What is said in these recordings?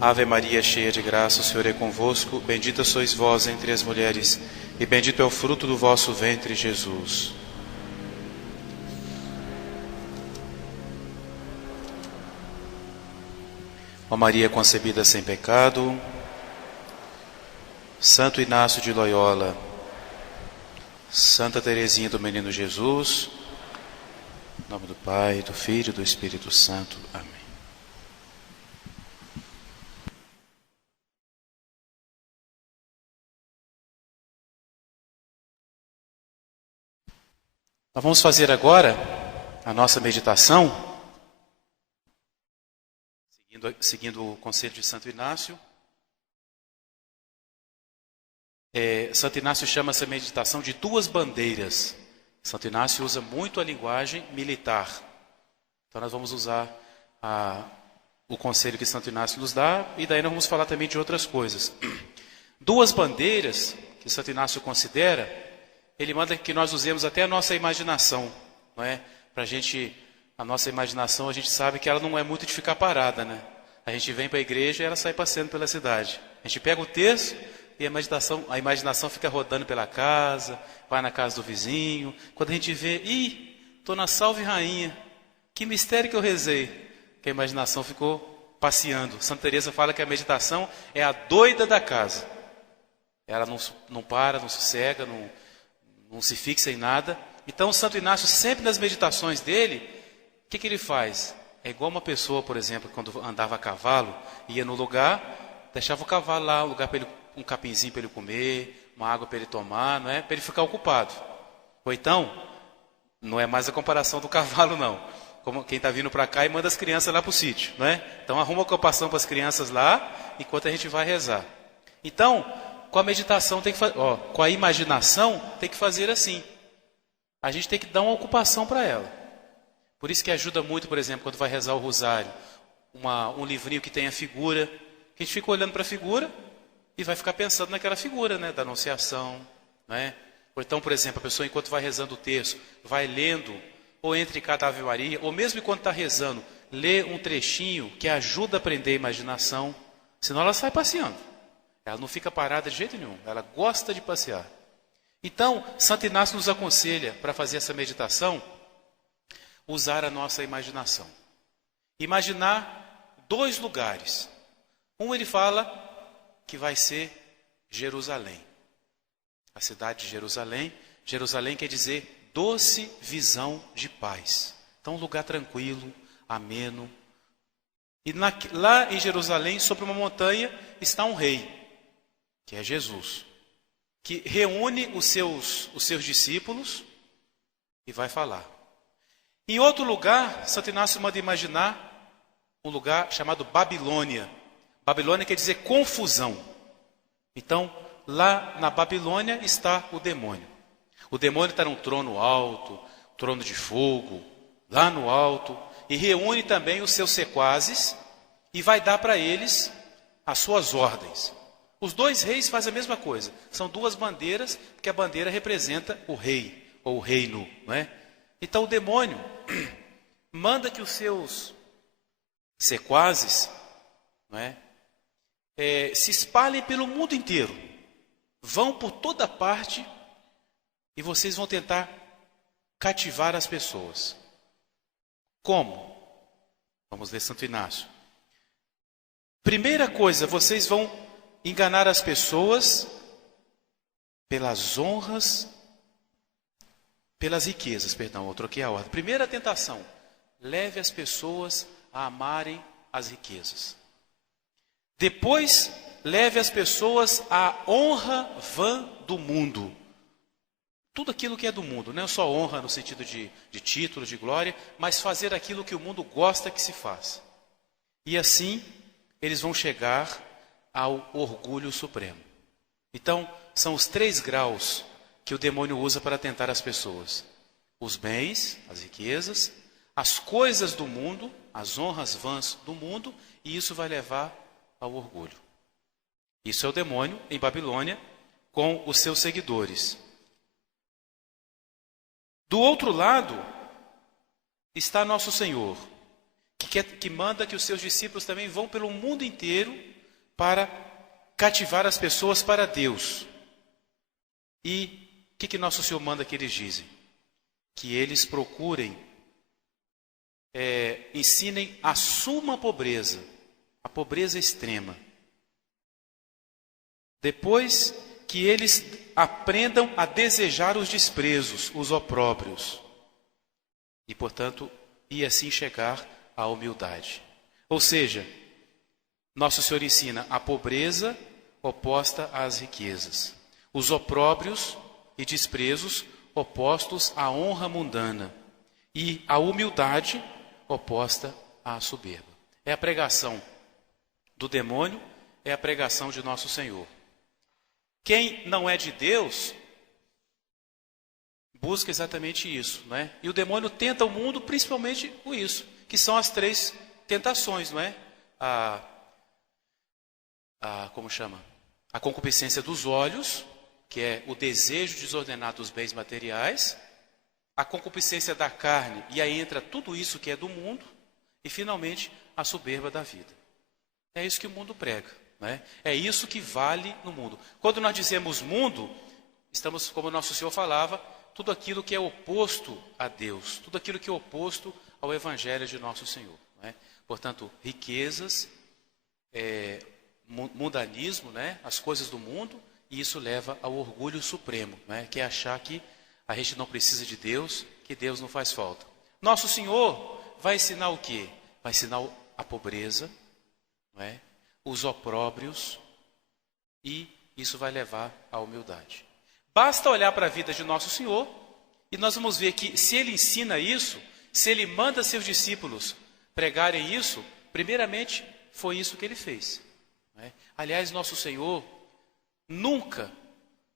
Ave Maria, cheia de graça, o Senhor é convosco. Bendita sois vós entre as mulheres, e bendito é o fruto do vosso ventre, Jesus. Ó Maria concebida sem pecado, Santo Inácio de Loyola, Santa Teresinha do Menino Jesus, em nome do Pai, do Filho e do Espírito Santo. Amém. Nós vamos fazer agora a nossa meditação, seguindo o conselho de Santo Inácio. Santo Inácio chama essa meditação de duas bandeiras. Santo Inácio usa muito a linguagem militar. Então nós vamos usar o conselho que Santo Inácio nos dá, e daí nós vamos falar também de outras coisas. Duas bandeiras que Santo Inácio considera, ele manda que nós usemos até a nossa imaginação, não é? A nossa imaginação, a gente sabe que ela não é muito de ficar parada, né? A gente vem para a igreja e ela sai passeando pela cidade. A gente pega o texto e a imaginação fica rodando pela casa, vai na casa do vizinho. Quando a gente vê, estou na Salve Rainha, que mistério que eu rezei, que a imaginação ficou passeando. Santa Teresa fala que a meditação é a doida da casa. Ela não para, não sossega, não se fixa em nada. Então, Santo Inácio, sempre nas meditações dele, o que ele faz? É igual uma pessoa, por exemplo, quando andava a cavalo, ia no lugar, deixava o cavalo lá, um capinzinho para ele comer, uma água para ele tomar, não é? Para ele ficar ocupado. Ou então, não é mais a comparação do cavalo, não. Como quem está vindo para cá e manda as crianças lá para o sítio, não é? Então, arruma ocupação para as crianças lá, enquanto a gente vai rezar. Então, com a meditação com a imaginação tem que fazer assim. A gente tem que dar uma ocupação para ela. Por isso que ajuda muito, por exemplo, quando vai rezar o rosário, um livrinho que tenha figura, que a gente fica olhando para a figura e vai ficar pensando naquela figura, né, da Anunciação, não é? Ou então, por exemplo, a pessoa enquanto vai rezando o texto, vai lendo, ou entre cada Ave Maria, ou mesmo enquanto está rezando, lê um trechinho que ajuda a prender a imaginação, senão ela sai passeando. Ela não fica parada de jeito nenhum, ela gosta de passear. Então, Santo Inácio nos aconselha, para fazer essa meditação, usar a nossa imaginação. Imaginar dois lugares. Ele fala que vai ser Jerusalém. A cidade de Jerusalém. Jerusalém quer dizer doce visão de paz. Então, um lugar tranquilo, ameno. E lá em Jerusalém, sobre uma montanha, está um rei, que é Jesus, que reúne os seus discípulos e vai falar. Em outro lugar, Santo Inácio manda imaginar um lugar chamado Babilônia. Babilônia quer dizer confusão. Então, lá na Babilônia está o demônio. O demônio está num trono alto, trono de fogo, lá no alto, e reúne também os seus sequazes e vai dar para eles as suas ordens. Os dois reis fazem a mesma coisa. São duas bandeiras, porque a bandeira representa o rei, ou o reino, não é? Então o demônio manda que os seus sequazes, não é, se espalhem pelo mundo inteiro. Vão por toda parte e vocês vão tentar cativar as pessoas. Como? Vamos ler Santo Inácio. Primeira coisa, vocês vão enganar as pessoas pelas riquezas, eu troquei a ordem. Primeira tentação, leve as pessoas a amarem as riquezas. Depois, leve as pessoas à honra vã do mundo. Tudo aquilo que é do mundo, não é só honra no sentido de título, de glória, mas fazer aquilo que o mundo gosta que se faça. E assim, eles vão chegar ao orgulho supremo. Então, são os 3 graus que o demônio usa para tentar as pessoas: os bens, as riquezas, as coisas do mundo, as honras vãs do mundo, e isso vai levar ao orgulho. Isso é o demônio em Babilônia com os seus seguidores. Do outro lado está nosso Senhor, que manda que os seus discípulos também vão pelo mundo inteiro para cativar as pessoas para Deus. E o que Nosso Senhor manda que eles dizem? Que eles procurem, ensinem a suma pobreza, a pobreza extrema. Depois que eles aprendam a desejar os desprezos, os opróbrios. E, portanto, e assim chegar à humildade. Ou seja, Nosso Senhor ensina a pobreza oposta às riquezas, os opróbrios e desprezos opostos à honra mundana e a humildade oposta à soberba. É a pregação do demônio, é a pregação de Nosso Senhor. Quem não é de Deus busca exatamente isso, não é? E o demônio tenta o mundo principalmente com isso, que são as 3 tentações, não é? Como chama? A concupiscência dos olhos, que é o desejo desordenado dos bens materiais, a concupiscência da carne, e aí entra tudo isso que é do mundo, e finalmente a soberba da vida. É isso que o mundo prega, né? É isso que vale no mundo. Quando nós dizemos mundo, estamos, como Nosso Senhor falava, tudo aquilo que é oposto a Deus, tudo aquilo que é oposto ao Evangelho de Nosso Senhor, né? Portanto, riquezas, mundanismo, né? As coisas do mundo, e isso leva ao orgulho supremo, né? Que é achar que a gente não precisa de Deus, que Deus não faz falta. Nosso Senhor vai ensinar o quê? Vai ensinar a pobreza, não é? Os opróbrios, e isso vai levar à humildade. Basta olhar para a vida de Nosso Senhor e nós vamos ver que se Ele ensina isso, se Ele manda seus discípulos pregarem isso, primeiramente foi isso que Ele fez, não é? Aliás, Nosso Senhor nunca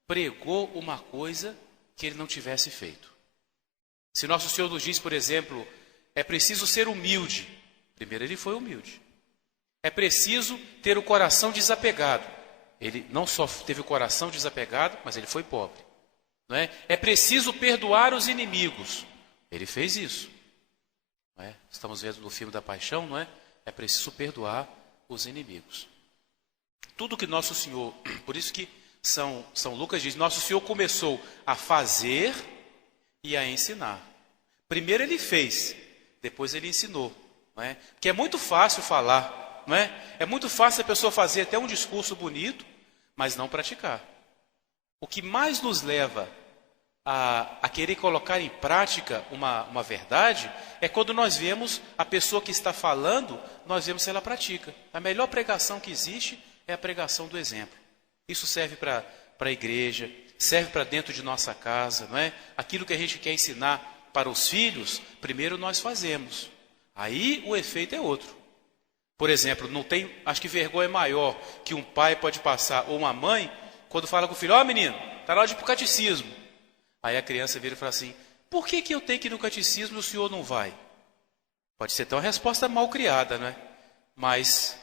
pregou uma coisa que Ele não tivesse feito. Se Nosso Senhor nos diz, por exemplo, é preciso ser humilde, primeiro Ele foi humilde. É preciso ter o coração desapegado. Ele não só teve o coração desapegado, mas ele foi pobre, não é? É preciso perdoar os inimigos. Ele fez isso, não é? Estamos vendo no filme da Paixão, não é? É preciso perdoar os inimigos. Tudo que Nosso Senhor, por isso que São Lucas diz, Nosso Senhor começou a fazer e a ensinar. Primeiro Ele fez, depois Ele ensinou, não é? Porque é muito fácil falar, não é? É muito fácil a pessoa fazer até um discurso bonito, mas não praticar. O que mais nos leva a querer colocar em prática uma verdade é quando nós vemos a pessoa que está falando, nós vemos se ela pratica. A melhor pregação que existe é a pregação do exemplo. Isso serve para a igreja, serve para dentro de nossa casa, não é? Aquilo que a gente quer ensinar para os filhos, primeiro nós fazemos. Aí o efeito é outro. Por exemplo, não tem, acho que vergonha maior que um pai pode passar, ou uma mãe, quando fala com o filho, menino, está na hora de ir para o catecismo. Aí a criança vira e fala assim, por que eu tenho que ir no catecismo e o senhor não vai? Pode ser até uma resposta mal criada, não é? Mas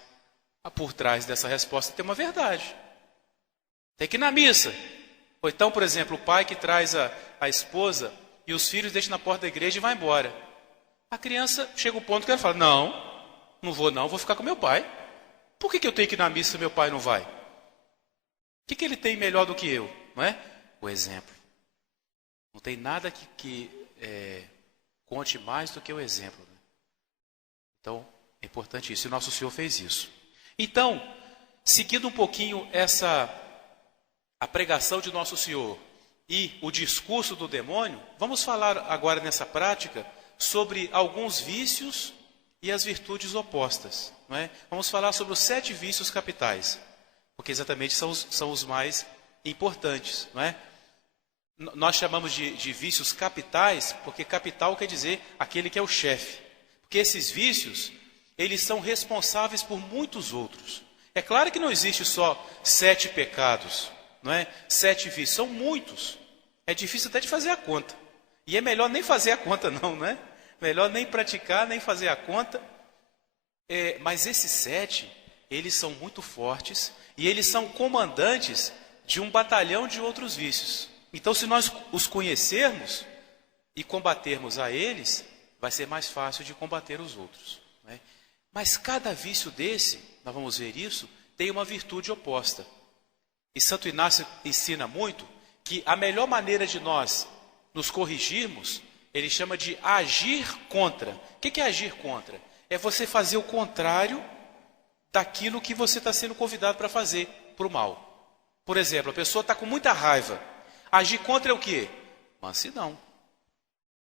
por trás dessa resposta tem uma verdade. Tem que ir na missa. Ou então, por exemplo, o pai que traz a esposa e os filhos deixa na porta da igreja e vai embora. A criança chega ao ponto que ela fala, não vou não, vou ficar com meu pai. Por que eu tenho que ir na missa se meu pai não vai? O que ele tem melhor do que eu? Não é? O exemplo. Não tem nada que conte mais do que o exemplo. Né? Então, é importante isso. E Nosso Senhor fez isso. Então, seguindo um pouquinho a pregação de Nosso Senhor e o discurso do demônio, vamos falar agora nessa prática sobre alguns vícios e as virtudes opostas. Não é? Vamos falar sobre os 7 vícios capitais, porque exatamente são os mais importantes. Não é? Nós chamamos de vícios capitais, porque capital quer dizer aquele que é o chefe. Porque esses vícios, eles são responsáveis por muitos outros. É claro que não existe só 7 pecados, não é? 7 vícios, são muitos. É difícil até de fazer a conta. E é melhor nem fazer a conta não é? Melhor nem praticar, nem fazer a conta. Mas esses 7, eles são muito fortes e eles são comandantes de um batalhão de outros vícios. Então, se nós os conhecermos e combatermos a eles, vai ser mais fácil de combater os outros. Né? Mas cada vício desse, nós vamos ver isso, tem uma virtude oposta. E Santo Inácio ensina muito que a melhor maneira de nós nos corrigirmos, ele chama de agir contra. O que é agir contra? É você fazer o contrário daquilo que você está sendo convidado para fazer, para o mal. Por exemplo, a pessoa está com muita raiva. Agir contra é o quê? Mansidão.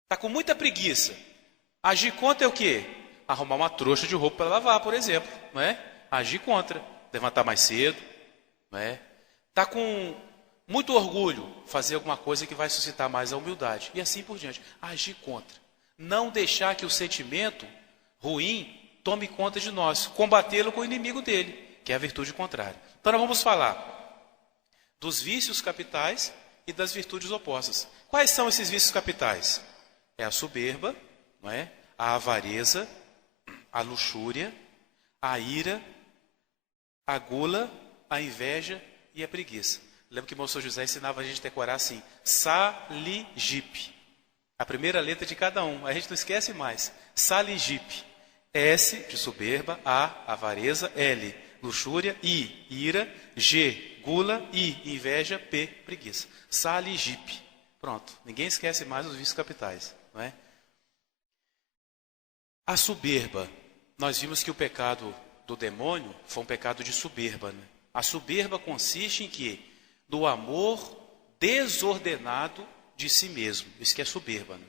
Está com muita preguiça. Agir contra é o quê? Arrumar uma trouxa de roupa para lavar, por exemplo. Não é? Agir contra. Levantar mais cedo. Não é? Está com muito orgulho. Fazer alguma coisa que vai suscitar mais a humildade. E assim por diante. Agir contra. Não deixar que o sentimento ruim tome conta de nós. Combatê-lo com o inimigo dele, que é a virtude contrária. Então nós vamos falar dos vícios capitais e das virtudes opostas. Quais são esses vícios capitais? É a soberba, não é? A avareza, a luxúria, a ira, a gula, a inveja e a preguiça. Lembra que o moço José ensinava a gente a decorar assim, Saligipe. A primeira letra de cada um, a gente não esquece mais. Saligipe. S de soberba, A, avareza, L, luxúria, I, ira, G, gula, I, inveja, P, preguiça. Saligipe. Pronto, ninguém esquece mais os vícios capitais, não é? A soberba, nós vimos que o pecado do demônio foi um pecado de soberba, né? A soberba consiste em quê? Do amor desordenado de si mesmo. Isso que é soberba, né?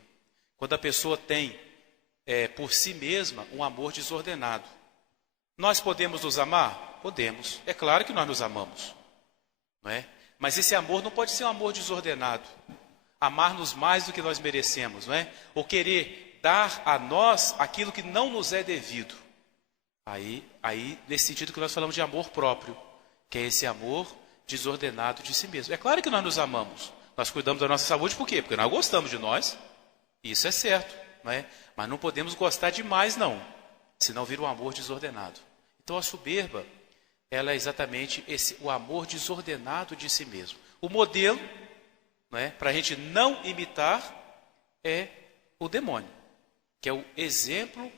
Quando a pessoa tem por si mesma um amor desordenado. Nós podemos nos amar? Podemos. É claro que nós nos amamos, não é? Mas esse amor não pode ser um amor desordenado. Amar-nos mais do que nós merecemos, não é? Ou querer dar a nós aquilo que não nos é devido. Aí nesse sentido que nós falamos de amor próprio, que é esse amor desordenado de si mesmo. É claro que nós nos amamos. Nós cuidamos da nossa saúde, por quê? Porque nós gostamos de nós. Isso é certo, não é? Mas não podemos gostar demais, não. Senão vira um amor desordenado. Então a soberba, ela é exatamente o amor desordenado de si mesmo. O modelo, não é, para a gente não imitar, é o demônio, que é o exemplo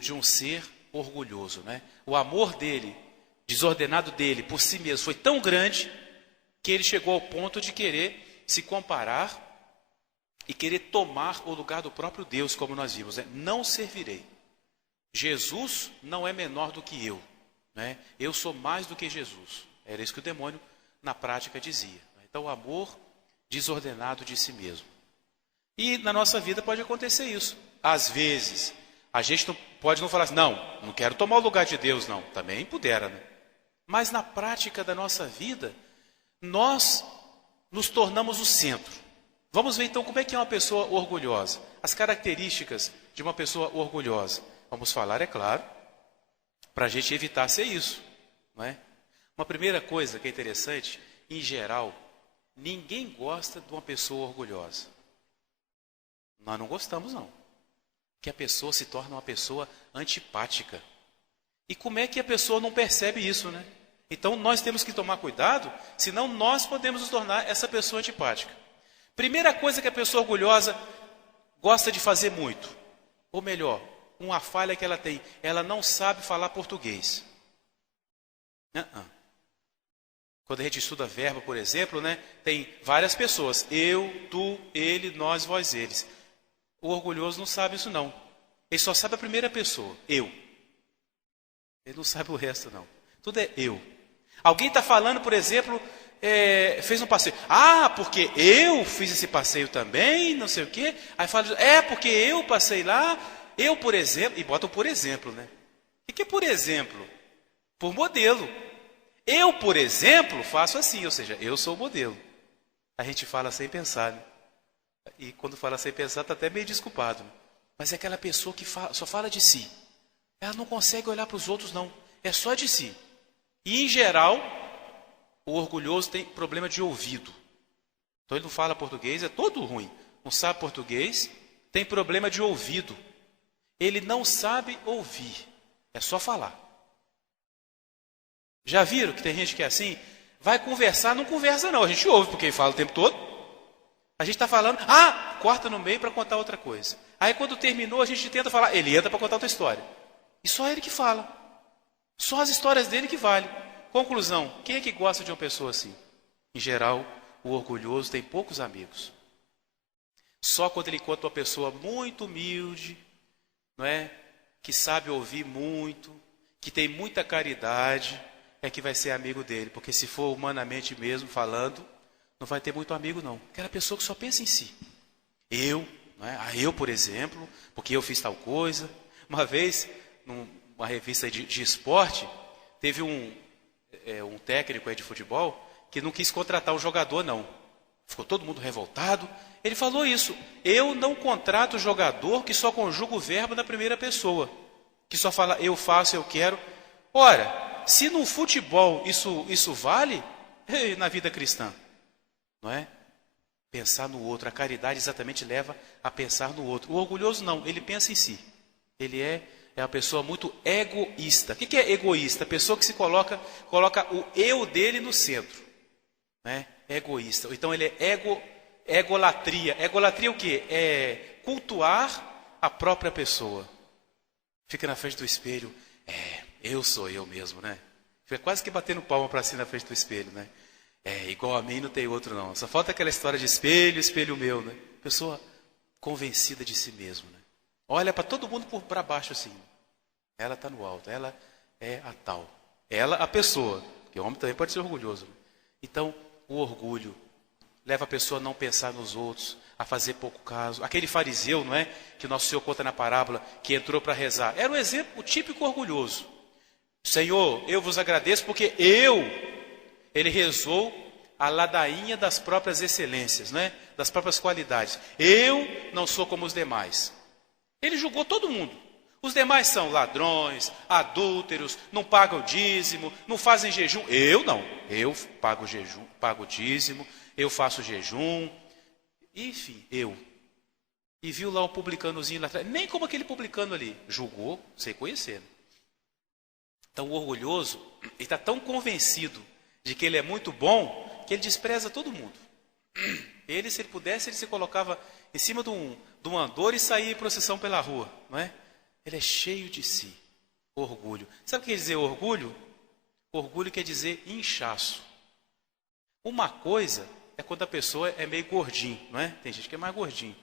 de um ser orgulhoso, né? O amor dele, desordenado dele por si mesmo, foi tão grande que ele chegou ao ponto de querer se comparar e querer tomar o lugar do próprio Deus, como nós vimos, né? Não servirei. Jesus não é menor do que eu, né? Eu sou mais do que Jesus. Era isso que o demônio na prática dizia. Então o amor desordenado de si mesmo. E na nossa vida pode acontecer isso. Às vezes, a gente pode não falar assim, não quero tomar o lugar de Deus, não. Também pudera, né? Mas na prática da nossa vida, nós nos tornamos o centro. Vamos ver então como é que é uma pessoa orgulhosa. As características de uma pessoa orgulhosa. Vamos falar, é claro, para a gente evitar ser isso, não é? Uma primeira coisa que é interessante, em geral, ninguém gosta de uma pessoa orgulhosa. Nós não gostamos, não. Que a pessoa se torna uma pessoa antipática. E como é que a pessoa não percebe isso, né? Então nós temos que tomar cuidado, senão nós podemos nos tornar essa pessoa antipática. Primeira coisa que a pessoa orgulhosa gosta de fazer muito, ou melhor, uma falha que ela tem, ela não sabe falar português. Quando a gente estuda verbo, por exemplo, né, tem várias pessoas, eu, tu, ele, nós, vós, eles. O orgulhoso não sabe isso não, ele só sabe a primeira pessoa, eu. Ele não sabe o resto não, tudo é eu. Alguém está falando, por exemplo, fez um passeio. Porque eu fiz esse passeio também, não sei o quê. Aí fala, porque eu passei lá, eu, por exemplo, e botam por exemplo, né? O que é por exemplo? Por modelo. Eu, por exemplo, faço assim, ou seja, eu sou o modelo. A gente fala sem pensar, né? E quando fala sem pensar, está até meio desculpado. Né? Mas é aquela pessoa que só fala de si. Ela não consegue olhar para os outros, não. É só de si. E, em geral, o orgulhoso tem problema de ouvido. Então ele não fala português, é todo ruim. Não sabe português, tem problema de ouvido. Ele não sabe ouvir, é só falar. Já viram que tem gente que é assim? Vai conversar, não conversa não, a gente ouve porque ele fala o tempo todo. A gente está falando, corta no meio para contar outra coisa. Aí quando terminou a gente tenta falar, ele entra para contar outra história. E só ele que fala. Só as histórias dele que valem. Conclusão, quem é que gosta de uma pessoa assim? Em geral, o orgulhoso tem poucos amigos. Só quando ele encontra uma pessoa muito humilde, não é? Que sabe ouvir muito, que tem muita caridade, é que vai ser amigo dele. Porque se for humanamente mesmo falando, não vai ter muito amigo não. Aquela pessoa que só pensa em si. Não é? Eu, por exemplo, porque eu fiz tal coisa. Uma vez, numa revista de esporte, teve um técnico aí de futebol que não quis contratar um jogador não. Ficou todo mundo revoltado. Ele falou isso: eu não contrato jogador que só conjuga o verbo na primeira pessoa, que só fala eu faço, eu quero. Ora, se no futebol isso vale, na vida cristã, não é? Pensar no outro, a caridade exatamente leva a pensar no outro. O orgulhoso não, ele pensa em si. Ele é uma pessoa muito egoísta. O que é egoísta? A pessoa que se coloca o eu dele no centro, né? Egoísta. Então ele é egolatria. Egolatria é o quê? É cultuar a própria pessoa. Fica na frente do espelho. Eu sou eu mesmo, né? Fica quase que batendo palma para si na frente do espelho, né? Igual a mim não tem outro não. Só falta aquela história de espelho, espelho meu, né? Pessoa convencida de si mesmo, né? Olha para todo mundo para baixo assim. Ela está no alto, ela é a tal. Ela, a pessoa. Porque o homem também pode ser orgulhoso, né? Então, o orgulho leva a pessoa a não pensar nos outros, a fazer pouco caso. Aquele fariseu, não é? Que o nosso Senhor conta na parábola, que entrou para rezar. Era um exemplo, o típico orgulhoso. Senhor, eu vos agradeço porque ele rezou a ladainha das próprias excelências, né? Das próprias qualidades. Eu não sou como os demais. Ele julgou todo mundo. Os demais são ladrões, adúlteros, não pagam dízimo, não fazem jejum. Eu não. Eu pago jejum, pago dízimo, eu faço jejum. Enfim, eu. E viu lá um publicanozinho lá atrás. Nem como aquele publicano ali. Julgou sem conhecer. Então o orgulhoso, ele está tão convencido de que ele é muito bom, que ele despreza todo mundo. Ele, se ele pudesse, ele se colocava em cima de um andor e saía em procissão pela rua, não é? Ele é cheio de si. Orgulho. Sabe o que quer dizer orgulho? Orgulho quer dizer inchaço. Uma coisa é quando a pessoa é meio gordinho, não é? Tem gente que é mais gordinho.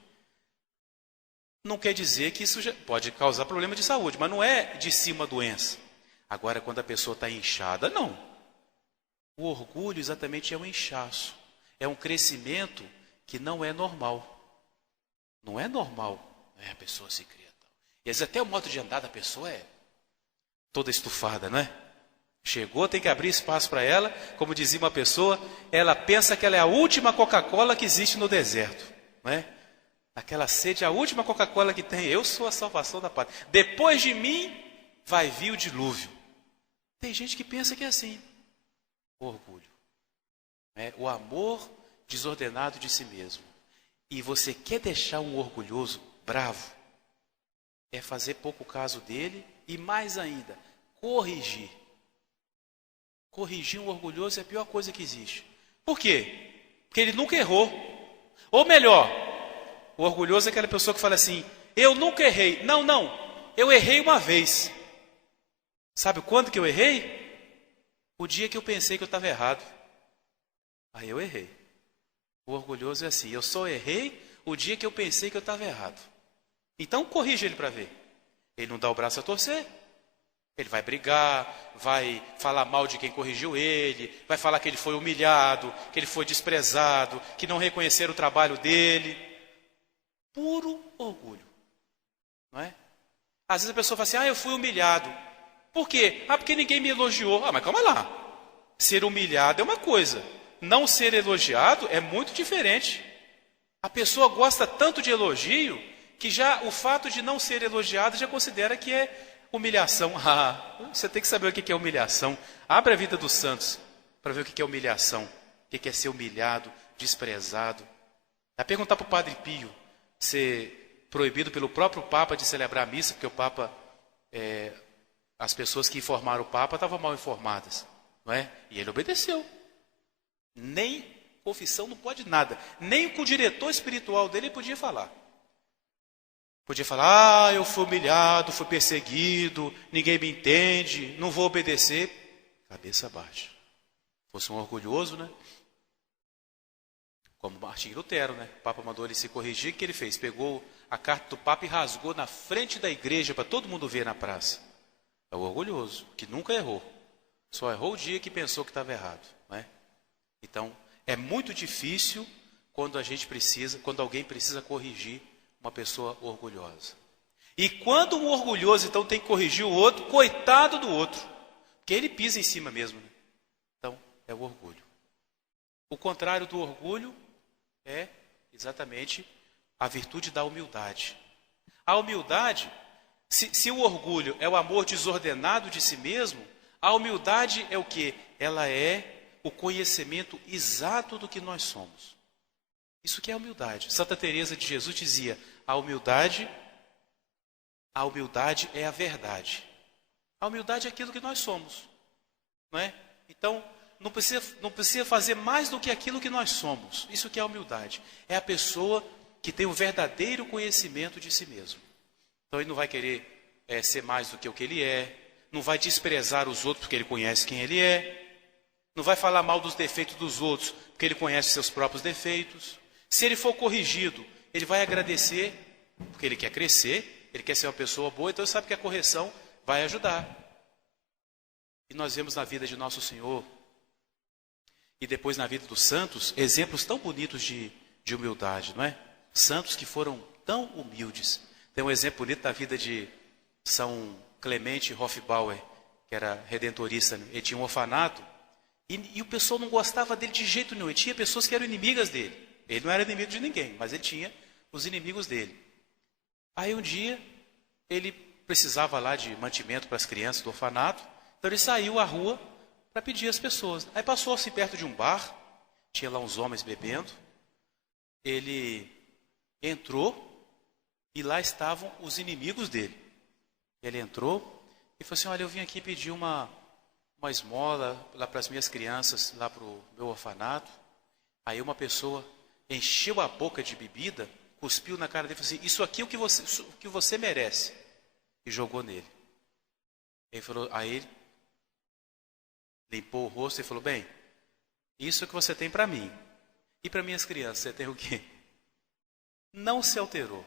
Não quer dizer que isso pode causar problema de saúde, mas não é de si uma doença. Agora, quando a pessoa está inchada, não. O orgulho exatamente é um inchaço. É um crescimento que não é normal. Não é normal. A pessoa se cria. E às vezes até o modo de andar da pessoa é toda estufada, não é? Chegou, tem que abrir espaço para ela. Como dizia uma pessoa, ela pensa que ela é a última Coca-Cola que existe no deserto, não é? Aquela sede, a última Coca-Cola que tem. Eu sou a salvação da pátria. Depois de mim, vai vir o dilúvio. Tem gente que pensa que é assim. Orgulho. O amor desordenado de si mesmo. E você quer deixar um orgulhoso bravo? É fazer pouco caso dele e mais ainda, corrigir. Corrigir um orgulhoso é a pior coisa que existe. Por quê? Porque ele nunca errou. Ou melhor, o orgulhoso é aquela pessoa que fala assim, eu nunca errei. Não, eu errei uma vez. Sabe quando que eu errei? O dia que eu pensei que eu estava errado. Aí eu errei. O orgulhoso é assim, eu só errei o dia que eu pensei que eu estava errado. Então corrige ele para ver. Ele não dá o braço a torcer. Ele vai brigar, vai falar mal de quem corrigiu ele, vai falar que ele foi humilhado, que ele foi desprezado, que não reconheceram o trabalho dele. Puro orgulho. Não é? Às vezes a pessoa fala assim, eu fui humilhado. Por quê? Porque ninguém me elogiou. Mas calma lá. Ser humilhado é uma coisa. Não ser elogiado é muito diferente. A pessoa gosta tanto de elogio que já o fato de não ser elogiado já considera que é humilhação. Você tem que saber o que é humilhação. Abre a vida dos santos para ver o que é humilhação. O que é ser humilhado, desprezado. Vai perguntar para o Padre Pio ser proibido pelo próprio Papa de celebrar a missa, porque o Papa, as pessoas que informaram o Papa estavam mal informadas, não é? E ele obedeceu. Nem confissão não pode nada. Nem com o diretor espiritual dele ele podia falar. Podia falar, eu fui humilhado, fui perseguido, ninguém me entende, não vou obedecer. Cabeça baixa. Fosse um orgulhoso, né? Como Martim Lutero, né? O Papa mandou ele se corrigir, o que ele fez? Pegou a carta do Papa e rasgou na frente da igreja para todo mundo ver na praça. É o orgulhoso, que nunca errou. Só errou o dia que pensou que estava errado, né? Então, é muito difícil quando alguém precisa corrigir uma pessoa orgulhosa. E quando um orgulhoso, então, tem que corrigir o outro, coitado do outro. Porque ele pisa em cima mesmo, né? Então, é o orgulho. O contrário do orgulho é exatamente a virtude da humildade. A humildade, se o orgulho é o amor desordenado de si mesmo, a humildade é o quê? Ela é o conhecimento exato do que nós somos. Isso que é a humildade. Santa Teresa de Jesus dizia, a humildade é a verdade. A humildade é aquilo que nós somos, não é? Então, não precisa fazer mais do que aquilo que nós somos. Isso que é a humildade. É a pessoa que tem o verdadeiro conhecimento de si mesmo. Então, ele não vai querer ser mais do que o que ele é. Não vai desprezar os outros porque ele conhece quem ele é. Não vai falar mal dos defeitos dos outros porque ele conhece seus próprios defeitos. Se ele for corrigido, ele vai agradecer porque ele quer crescer, ele quer ser uma pessoa boa, então ele sabe que a correção vai ajudar. E nós vemos na vida de Nosso Senhor e depois na vida dos santos, exemplos tão bonitos de humildade, não é? Santos que foram tão humildes. Tem um exemplo bonito da vida de São Clemente Hofbauer, que era redentorista, né? Ele tinha um orfanato e o pessoal não gostava dele de jeito nenhum. Ele tinha pessoas que eram inimigas dele. Ele não era inimigo de ninguém, mas ele tinha os inimigos dele. Aí um dia, ele precisava lá de mantimento para as crianças do orfanato, então ele saiu à rua para pedir às pessoas. Aí passou-se perto de um bar, tinha lá uns homens bebendo, ele entrou e lá estavam os inimigos dele. Ele entrou e falou assim, olha, eu vim aqui pedir uma esmola lá para as minhas crianças, lá para o meu orfanato. Aí uma pessoa encheu a boca de bebida, cuspiu na cara dele e falou assim, isso aqui é o que você merece. E jogou nele. Aí ele limpou o rosto e falou, bem, isso é o que você tem para mim. E para minhas crianças, você tem o quê? Não se alterou.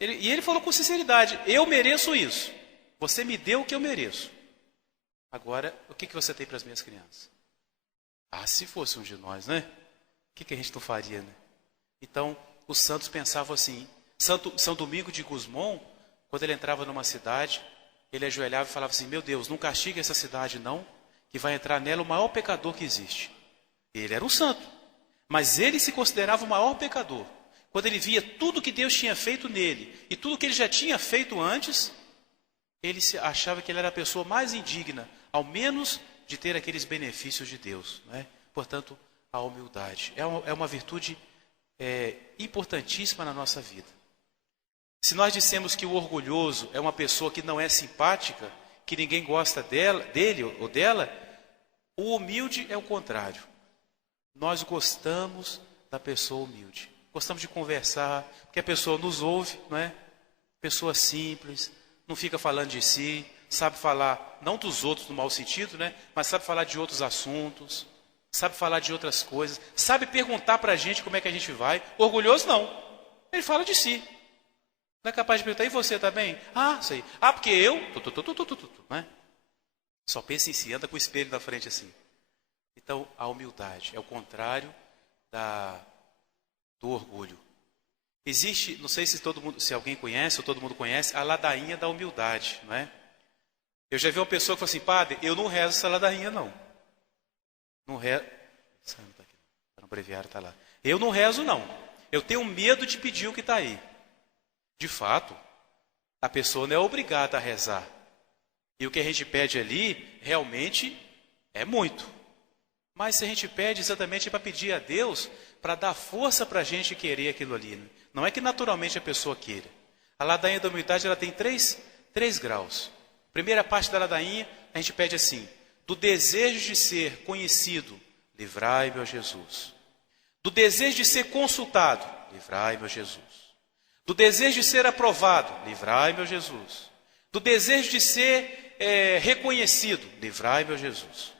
E ele falou com sinceridade, eu mereço isso. Você me deu o que eu mereço. Agora, o que você tem para as minhas crianças? Ah, se fosse um de nós, né? O que a gente não faria, né? Então, os santos pensavam assim. São Domingo de Gusmão, quando ele entrava numa cidade, ele ajoelhava e falava assim, meu Deus, não castigue essa cidade não, que vai entrar nela o maior pecador que existe. Ele era um santo, mas ele se considerava o maior pecador. Quando ele via tudo que Deus tinha feito nele e tudo que ele já tinha feito antes, ele achava que ele era a pessoa mais indigna, ao menos de ter aqueles benefícios de Deus, não é? Portanto, a humildade é uma virtude importantíssima na nossa vida. Se nós dissemos que o orgulhoso é uma pessoa que não é simpática, que ninguém gosta dele ou dela, o humilde é o contrário. Nós gostamos da pessoa humilde. Gostamos de conversar, porque a pessoa nos ouve, não é? Pessoa simples, não fica falando de si, sabe falar, não dos outros no mau sentido, né? Mas sabe falar de outros assuntos, sabe falar de outras coisas, sabe perguntar para a gente como é que a gente vai. Orgulhoso não, ele fala de si. Não é capaz de perguntar, e você tá bem? Ah, sei. Ah, porque eu, né? Só pensa em si, anda com o espelho na frente assim. Então, a humildade é o contrário do orgulho. Existe, não sei se alguém conhece ou todo mundo conhece, a ladainha da humildade, não é? Eu já vi uma pessoa que falou assim, padre, eu não rezo essa ladainha não. Não rezo. Está no breviário, está lá. Eu não rezo não. Eu tenho medo de pedir o que está aí. De fato, a pessoa não é obrigada a rezar. E o que a gente pede ali, realmente, é muito. Mas se a gente pede exatamente para pedir a Deus, para dar força para a gente querer aquilo ali. Né? Não é que naturalmente a pessoa queira. A ladainha da humildade ela tem três graus. Primeira parte da ladainha, a gente pede assim, do desejo de ser conhecido, livrai-me, ó Jesus. Do desejo de ser consultado, livrai-me, ó Jesus. Do desejo de ser aprovado, livrai, meu Jesus. Do desejo de ser reconhecido, livrai, meu Jesus.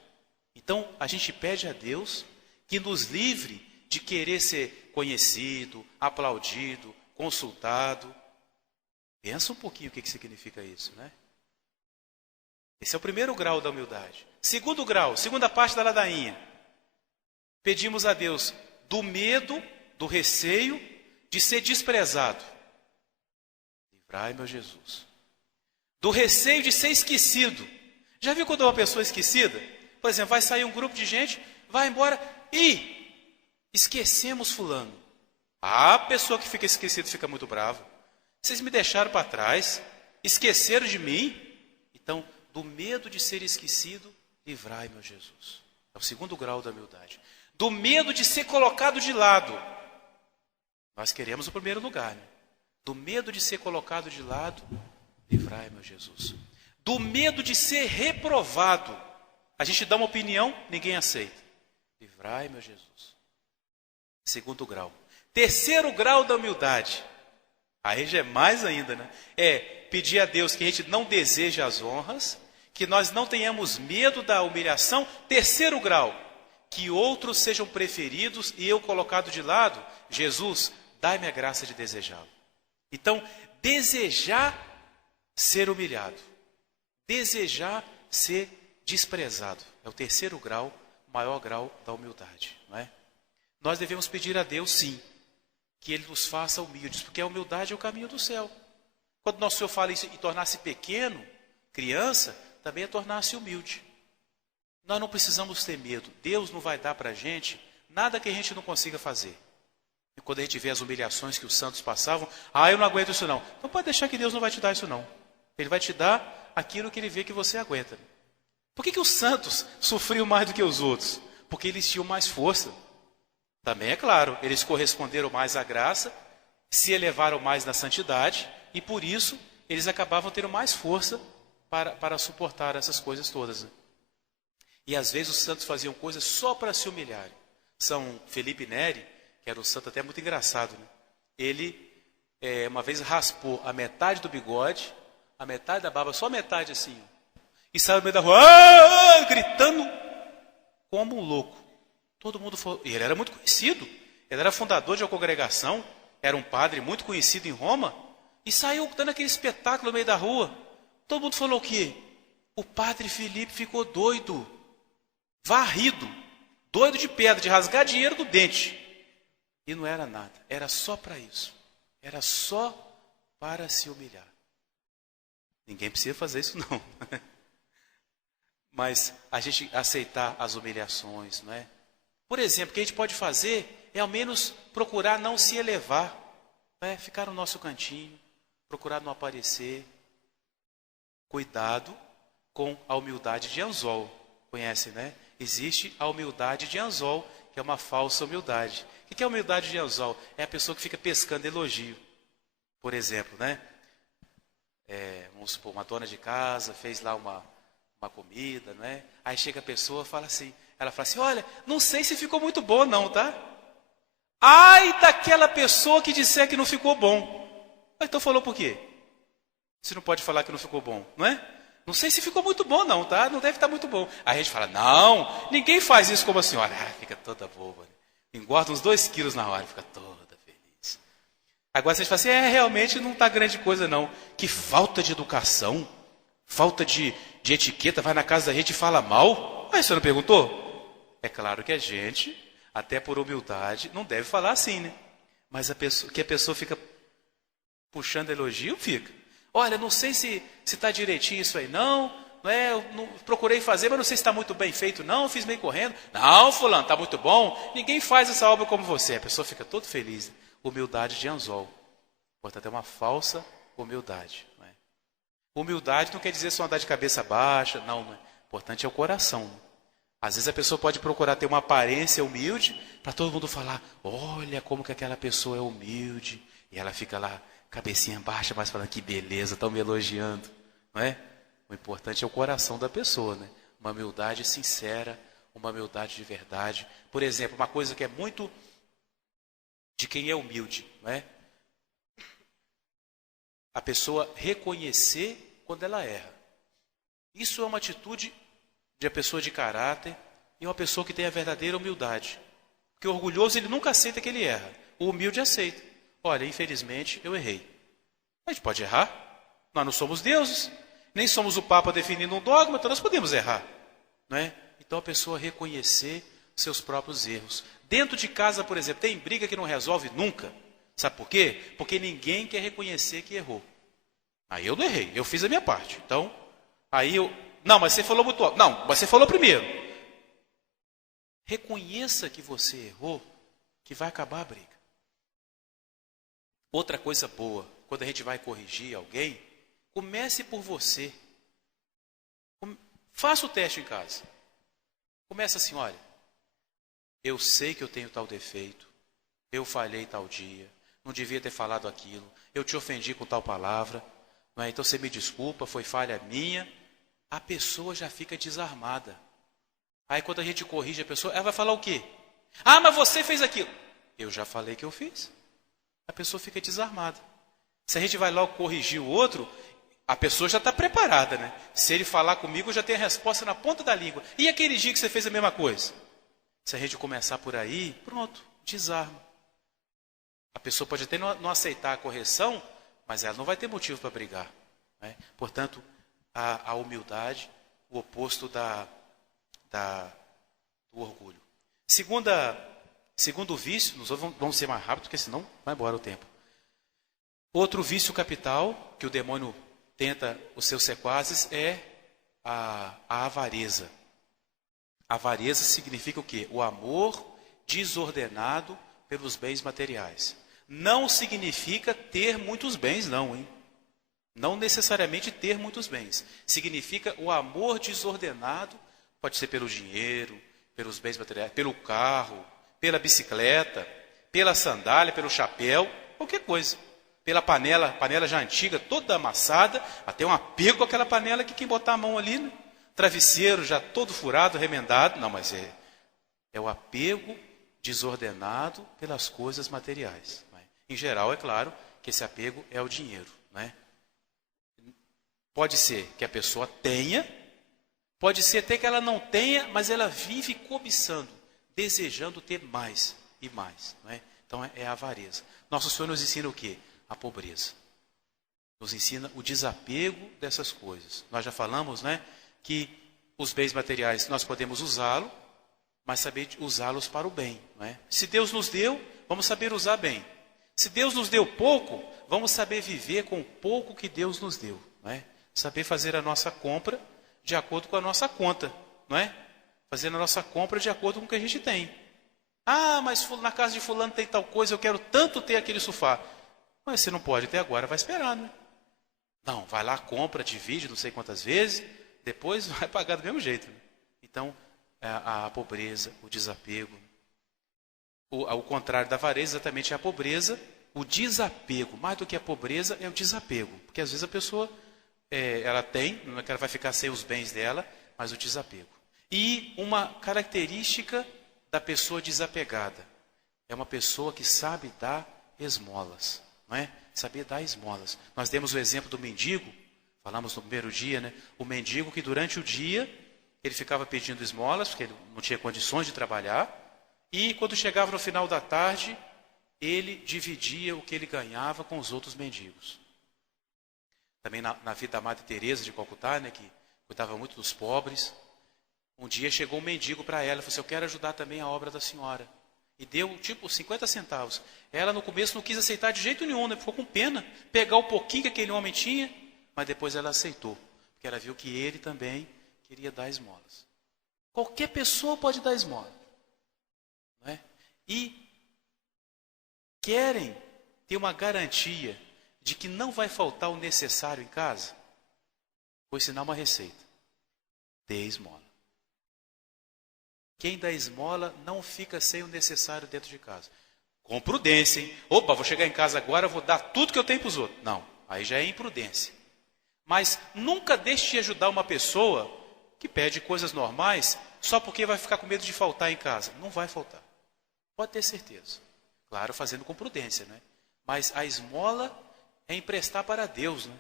Então, a gente pede a Deus que nos livre de querer ser conhecido, aplaudido, consultado. Pensa um pouquinho o que significa isso, né? Esse é o primeiro grau da humildade. Segundo grau, segunda parte da ladainha. Pedimos a Deus do medo, do receio de ser desprezado. Livrai, meu Jesus. Do receio de ser esquecido. Já viu quando é uma pessoa esquecida? Por exemplo, vai sair um grupo de gente, vai embora e esquecemos fulano. A pessoa que fica esquecida fica muito brava. Vocês me deixaram para trás, esqueceram de mim. Então, do medo de ser esquecido, livrai, meu Jesus. É o segundo grau da humildade. Do medo de ser colocado de lado. Nós queremos o primeiro lugar, né? Do medo de ser colocado de lado, livrai, meu Jesus. Do medo de ser reprovado. A gente dá uma opinião, ninguém aceita. Livrai, meu Jesus. Segundo grau. Terceiro grau da humildade. Aí já é mais ainda, né? É pedir a Deus que a gente não deseje as honras, que nós não tenhamos medo da humilhação. Terceiro grau. Que outros sejam preferidos e eu colocado de lado. Jesus, dai-me a graça de desejá-lo. Então, desejar ser humilhado. Desejar ser desprezado. É o terceiro grau, maior grau da humildade, não é? Nós devemos pedir a Deus, sim, que Ele nos faça humildes, porque a humildade é o caminho do céu. Quando nosso Senhor fala isso em tornar-se pequeno, criança, também é tornar-se humilde. Nós não precisamos ter medo. Deus não vai dar para a gente nada que a gente não consiga fazer. E quando a gente vê as humilhações que os santos passavam, eu não aguento isso não. Então pode deixar que Deus não vai te dar isso não. Ele vai te dar aquilo que Ele vê que você aguenta. Por que os santos sofriam mais do que os outros? Porque eles tinham mais força. Também é claro, eles corresponderam mais à graça, se elevaram mais na santidade, e por isso eles acabavam tendo mais força para suportar essas coisas todas. E às vezes os santos faziam coisas só para se humilharem. São Felipe Neri, que era um santo até muito engraçado, né? Ele uma vez raspou a metade do bigode, a metade da barba, só a metade assim, e saiu no meio da rua, gritando como um louco. Todo mundo foi, e ele era muito conhecido, ele era fundador de uma congregação, era um padre muito conhecido em Roma, e saiu dando aquele espetáculo no meio da rua. Todo mundo falou o quê? O padre Felipe ficou doido, varrido, doido de pedra, de rasgar dinheiro do dente. E não era nada, era só para isso. Era só para se humilhar. Ninguém precisa fazer isso não. Mas a gente aceitar as humilhações, não é? Por exemplo, o que a gente pode fazer é ao menos procurar não se elevar, não é? Ficar no nosso cantinho, procurar não aparecer. Cuidado com a humildade de anzol. Conhece, né? Existe a humildade de anzol, que é uma falsa humildade. O que é a humildade de anzol? É a pessoa que fica pescando elogio. Por exemplo, né? Vamos supor, uma dona de casa fez lá uma comida, não é? Aí chega a pessoa e fala assim, ela fala assim, olha, não sei se ficou muito bom não, tá? Ai daquela pessoa que disser que não ficou bom. Então falou por quê? Você não pode falar que não ficou bom, não é? Não sei se ficou muito bom não, tá? Não deve estar muito bom. Aí a gente fala, não, ninguém faz isso como a senhora. Fica toda boba, né? Engorda uns 2 quilos na hora, fica toda feliz. Agora você fala assim, realmente não está grande coisa não. Que falta de educação, falta de etiqueta, vai na casa da gente e fala mal. Mas você não perguntou? É claro que a gente, até por humildade, não deve falar assim, né? Mas a pessoa fica puxando elogio, fica. Olha, não sei se está direitinho isso aí, não é? Eu não, procurei fazer, mas não sei se está muito bem feito, não, fiz bem correndo. Não, fulano, está muito bom. Ninguém faz essa obra como você. A pessoa fica toda feliz. Humildade de anzol. Portanto, é uma falsa humildade. Não é? Humildade não quer dizer só andar de cabeça baixa, não. O importante é o coração. Às vezes a pessoa pode procurar ter uma aparência humilde para todo mundo falar, olha como que aquela pessoa é humilde. E ela fica lá, cabecinha baixa, mas falando que beleza, estão me elogiando. Não é? O importante é o coração da pessoa, né? Uma humildade sincera, uma humildade de verdade. Por exemplo, uma coisa que é muito de quem é humilde, não é? a pessoa reconhecer quando ela erra. Isso é uma atitude de uma pessoa de caráter e uma pessoa que tem a verdadeira humildade. Porque o orgulhoso, ele nunca aceita que ele erra. O humilde aceita. Olha, infelizmente, eu errei. A gente pode errar. Nós não somos deuses. Nem somos o Papa definindo um dogma, então nós podemos errar. Não é? Então a pessoa reconhecer seus próprios erros. Dentro de casa, por exemplo, tem briga que não resolve nunca. Sabe por quê? Porque ninguém quer reconhecer que errou. Aí eu não errei, eu fiz a minha parte. Então, aí eu... Não, mas você falou muito alto. Não, mas você falou primeiro. Reconheça que você errou, que vai acabar a briga. Outra coisa boa, quando a gente vai corrigir alguém, comece por você. Faça o teste em casa. Começa assim, olha, eu sei que eu tenho tal defeito, eu falhei tal dia, não devia ter falado aquilo, eu te ofendi com tal palavra, não é? Então você me desculpa, foi falha minha. A pessoa já fica desarmada. Aí quando a gente corrige a pessoa, ela vai falar o quê? Ah, mas você fez aquilo. Eu já falei que eu fiz. A pessoa fica desarmada. Se a gente vai logo corrigir o outro, a pessoa já está preparada, né? Se ele falar comigo, eu já tenho a resposta na ponta da língua. E aquele dia que você fez a mesma coisa? Se a gente começar por aí, pronto, desarma. A pessoa pode até não aceitar a correção, mas ela não vai ter motivo para brigar, né? Portanto, a humildade, o oposto do orgulho. Segundo vício, nós vamos ser mais rápido, porque senão vai embora o tempo. Outro vício capital, que o demônio tenta os seus sequazes, é a avareza. Avareza significa o quê? O amor desordenado pelos bens materiais. Não significa ter muitos bens, não, hein? Não necessariamente ter muitos bens. Significa o amor desordenado, pode ser pelo dinheiro, pelos bens materiais, pelo carro, pela bicicleta, pela sandália, pelo chapéu, qualquer coisa. Pela panela já antiga, toda amassada, até um apego com aquela panela que quem botar a mão ali, né? Travesseiro já todo furado, remendado. Não, mas é o apego desordenado pelas coisas materiais. Né? Em geral, é claro que esse apego é o dinheiro. Né? Pode ser que a pessoa tenha, pode ser até que ela não tenha, mas ela vive cobiçando, desejando ter mais e mais. Não é? Então é a avareza. Nosso Senhor nos ensina o quê? A pobreza. Nos ensina o desapego dessas coisas. Nós já falamos, né, que os bens materiais nós podemos usá-los, mas saber usá-los para o bem. Não é? Se Deus nos deu, vamos saber usar bem. Se Deus nos deu pouco, vamos saber viver com o pouco que Deus nos deu. Não é? Saber fazer a nossa compra de acordo com a nossa conta. Não é? Fazer a nossa compra de acordo com o que a gente tem. Ah, mas na casa de fulano tem tal coisa, eu quero tanto ter aquele sofá. Mas você não pode ter agora, vai esperar, né? Não, vai lá, compra, divide, não sei quantas vezes, depois vai pagar do mesmo jeito. Né? Então, a pobreza, o desapego. O contrário da avareza exatamente é a pobreza, o desapego. Mais do que a pobreza é o desapego. Porque às vezes a pessoa, ela tem, não é que ela vai ficar sem os bens dela, mas o desapego. E uma característica da pessoa desapegada é uma pessoa que sabe dar esmolas. Não é? Saber dar esmolas. Nós demos o exemplo do mendigo, falamos no primeiro dia, né? O mendigo que durante o dia ele ficava pedindo esmolas, porque ele não tinha condições de trabalhar, e quando chegava no final da tarde, ele dividia o que ele ganhava com os outros mendigos. Também na vida da Madre Teresa de Calcutá, né, que cuidava muito dos pobres, um dia chegou um mendigo para ela e falou assim, eu quero ajudar também a obra da senhora. E deu, 50 centavos. Ela, no começo, não quis aceitar de jeito nenhum, né? Ficou com pena. Pegar o pouquinho que aquele homem tinha, mas depois ela aceitou. Porque ela viu que ele também queria dar esmolas. Qualquer pessoa pode dar esmola. Não é? E querem ter uma garantia de que não vai faltar o necessário em casa? Vou ensinar uma receita. Dê esmola. Quem dá esmola não fica sem o necessário dentro de casa. Com prudência, hein? Opa, vou chegar em casa agora, vou dar tudo que eu tenho para os outros. Não, aí já é imprudência. Mas nunca deixe de ajudar uma pessoa que pede coisas normais só porque vai ficar com medo de faltar em casa. Não vai faltar. Pode ter certeza. Claro, fazendo com prudência, né? Mas a esmola é emprestar para Deus, né?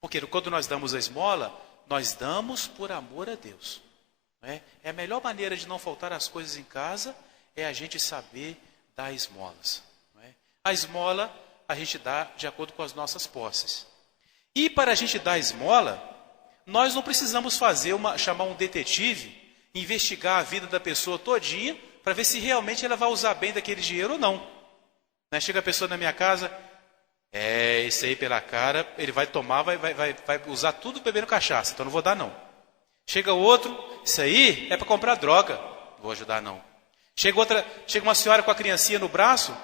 Porque quando nós damos a esmola, nós damos por amor a Deus. Né? É a melhor maneira de não faltar as coisas em casa, é a gente saber dar esmolas. Né? A esmola a gente dá de acordo com as nossas posses. E para a gente dar esmola, nós não precisamos chamar um detetive, investigar a vida da pessoa todinha, para ver se realmente ela vai usar bem daquele dinheiro ou não. Né? Chega a pessoa na minha casa, esse aí pela cara, ele vai tomar, vai usar tudo bebendo cachaça, então não vou dar não. Chega outro, isso aí é para comprar droga, não vou ajudar não. Chega uma senhora com a criancinha no braço,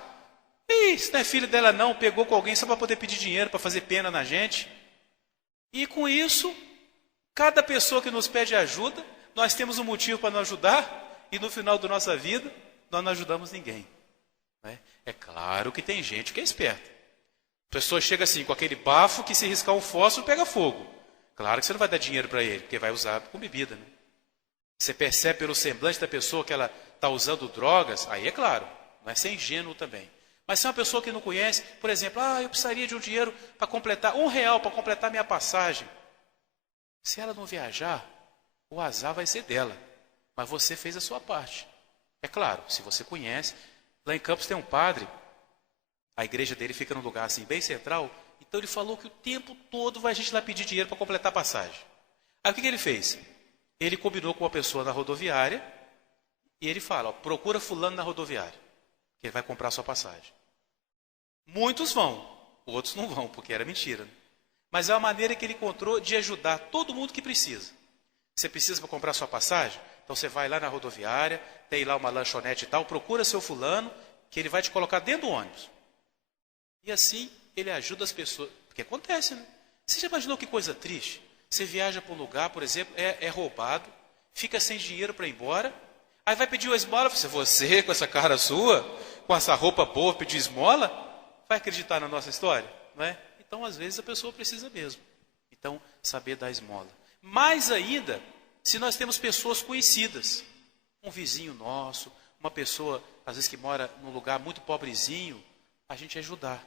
isso não é filho dela não, pegou com alguém só para poder pedir dinheiro, para fazer pena na gente. E com isso, cada pessoa que nos pede ajuda, nós temos um motivo para não ajudar, e no final da nossa vida, nós não ajudamos ninguém. Né? É claro que tem gente que é esperta. A pessoa chega assim, com aquele bafo que se riscar um fósforo, pega fogo. Claro que você não vai dar dinheiro para ele, porque vai usar com bebida. Né? Você percebe pelo semblante da pessoa que ela está usando drogas, aí é claro, não é ser ingênuo também. Mas se é uma pessoa que não conhece, por exemplo, eu precisaria de um dinheiro para completar, R$1 para completar minha passagem. Se ela não viajar, o azar vai ser dela. Mas você fez a sua parte. É claro, se você conhece, lá em Campos tem um padre, a igreja dele fica num lugar assim, bem central, então ele falou que o tempo todo vai a gente lá pedir dinheiro para completar a passagem. Aí o que ele fez? Ele combinou com uma pessoa na rodoviária, e ele fala, procura fulano na rodoviária, que ele vai comprar a sua passagem. Muitos vão, outros não vão, porque era mentira. Né? Mas é uma maneira que ele encontrou de ajudar todo mundo que precisa. Você precisa para comprar sua passagem? Então você vai lá na rodoviária, tem lá uma lanchonete e tal, procura seu fulano, que ele vai te colocar dentro do ônibus. E assim ele ajuda as pessoas. Porque acontece, né? Você já imaginou que coisa triste? Você viaja para um lugar, por exemplo, é roubado, fica sem dinheiro para ir embora, aí vai pedir uma esmola, você com essa cara sua, com essa roupa boa, pedir esmola, vai acreditar na nossa história? Não é? Então, às vezes, a pessoa precisa mesmo. Então, saber dar esmola. Mais ainda, se nós temos pessoas conhecidas, um vizinho nosso, uma pessoa, às vezes, que mora num lugar muito pobrezinho, a gente ajudar.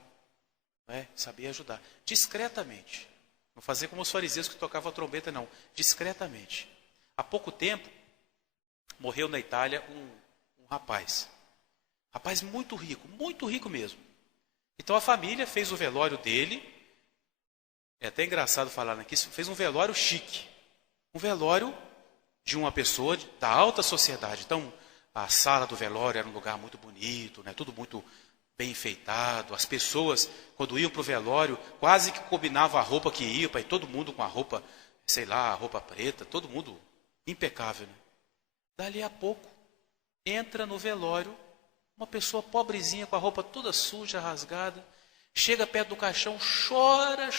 Não é? Saber ajudar. Discretamente. Não fazer como os fariseus que tocavam a trombeta, não. Discretamente. Há pouco tempo, morreu na Itália um rapaz. Rapaz muito rico mesmo. Então a família fez o velório dele. É até engraçado falar aqui, fez um velório chique. Um velório de uma pessoa da alta sociedade. Então, a sala do velório era um lugar muito bonito, né? Tudo muito bem enfeitado. As pessoas, quando iam para o velório, quase que combinavam a roupa que ia, para ir todo mundo com a roupa, sei lá, a roupa preta, todo mundo impecável. Né? Dali a pouco, entra no velório uma pessoa pobrezinha, com a roupa toda suja, rasgada, chega perto do caixão, chora.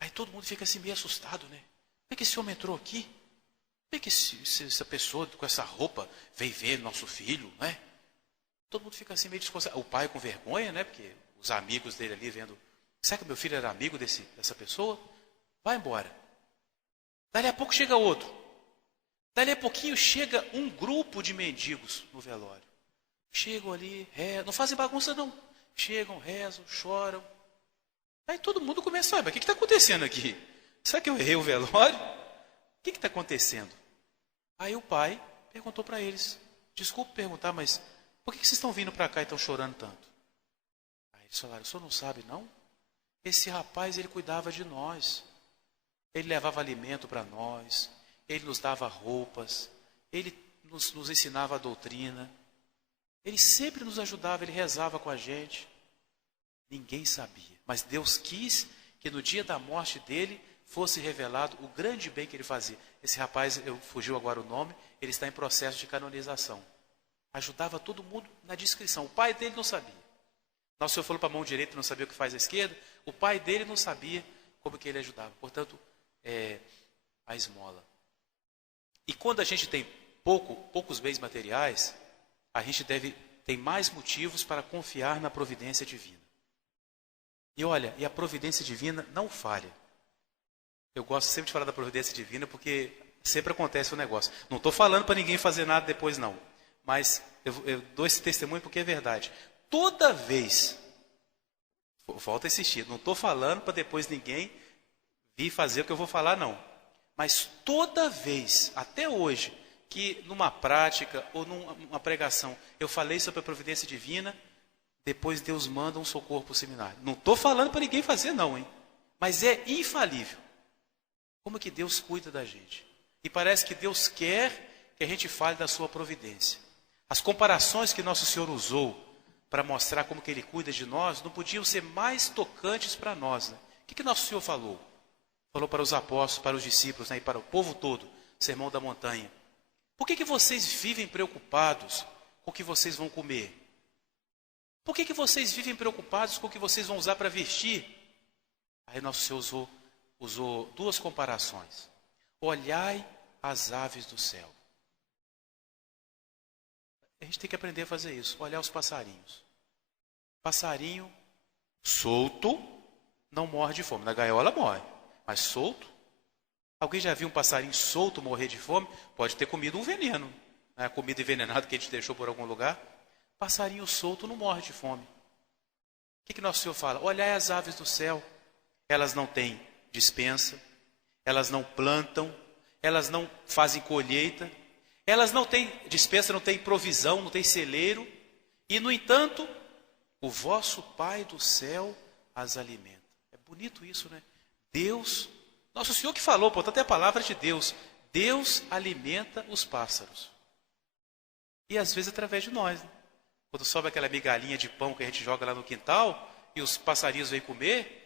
Aí todo mundo fica assim meio assustado, né? Como é que esse homem entrou aqui? Como é que essa pessoa com essa roupa veio ver nosso filho, né? Todo mundo fica assim meio desconcertado. O pai com vergonha, né? Porque os amigos dele ali vendo, será que meu filho era amigo dessa pessoa? Vai embora. Dali a pouco chega outro. Dali a pouquinho chega um grupo de mendigos no velório. Chegam ali, não fazem bagunça não. Chegam, rezam, choram. Aí todo mundo começa a saber, o que está acontecendo aqui? Será que eu errei o velório? O que está acontecendo? Aí o pai perguntou para eles, desculpe perguntar, mas por que vocês estão vindo para cá e estão chorando tanto? Aí eles falaram, o senhor não sabe não? Esse rapaz, ele cuidava de nós. Ele levava alimento para nós. Ele nos dava roupas. Ele nos ensinava a doutrina. Ele sempre nos ajudava, ele rezava com a gente. Ninguém sabia. Mas Deus quis que no dia da morte dele fosse revelado o grande bem que ele fazia. Esse rapaz, fugiu agora o nome, ele está em processo de canonização. Ajudava todo mundo na discrição. O pai dele não sabia. Nosso Senhor falou para a mão direita, não sabia o que faz a esquerda. O pai dele não sabia como que ele ajudava. Portanto, a esmola. E quando a gente tem poucos bens materiais, a gente tem mais motivos para confiar na providência divina. E olha, a providência divina não falha. Eu gosto sempre de falar da providência divina porque sempre acontece o negócio. Não estou falando para ninguém fazer nada depois não. Mas eu dou esse testemunho porque é verdade. Toda vez, Volto a insistir, não estou falando para depois ninguém vir fazer o que eu vou falar, não. Mas toda vez, até hoje, que numa prática ou numa pregação eu falei sobre a providência divina, depois Deus manda um socorro para o seminário. Não estou falando para ninguém fazer, não, hein? Mas é infalível. Como que Deus cuida da gente? E parece que Deus quer que a gente fale da sua providência. As comparações que Nosso Senhor usou para mostrar como que Ele cuida de nós, não podiam ser mais tocantes para nós, né? O que Nosso Senhor falou? Falou para os apóstolos, para os discípulos, né? E para o povo todo, Sermão da Montanha. Por que vocês vivem preocupados com o que vocês vão comer? Por que vocês vivem preocupados com o que vocês vão usar para vestir? Aí Nosso Senhor usou duas comparações. Olhai as aves do céu. A gente tem que aprender a fazer isso, olhar os passarinhos. Passarinho solto não morre de fome. Na gaiola morre, mas solto. Alguém já viu um passarinho solto morrer de fome? Pode ter comido um veneno, né? Comida envenenada que a gente deixou por algum lugar. Passarinho solto não morre de fome. O que Nosso Senhor fala? Olhai as aves do céu. Elas não têm dispensa, elas não plantam, elas não fazem colheita, elas não têm dispensa, não têm provisão, não têm celeiro. E, no entanto, o vosso Pai do céu as alimenta. É bonito isso, né? Deus, Nosso Senhor que falou, portanto é a palavra de Deus. Deus alimenta os pássaros. E às vezes através de nós, né? Quando sobe aquela migalhinha de pão que a gente joga lá no quintal e os passarinhos vêm comer,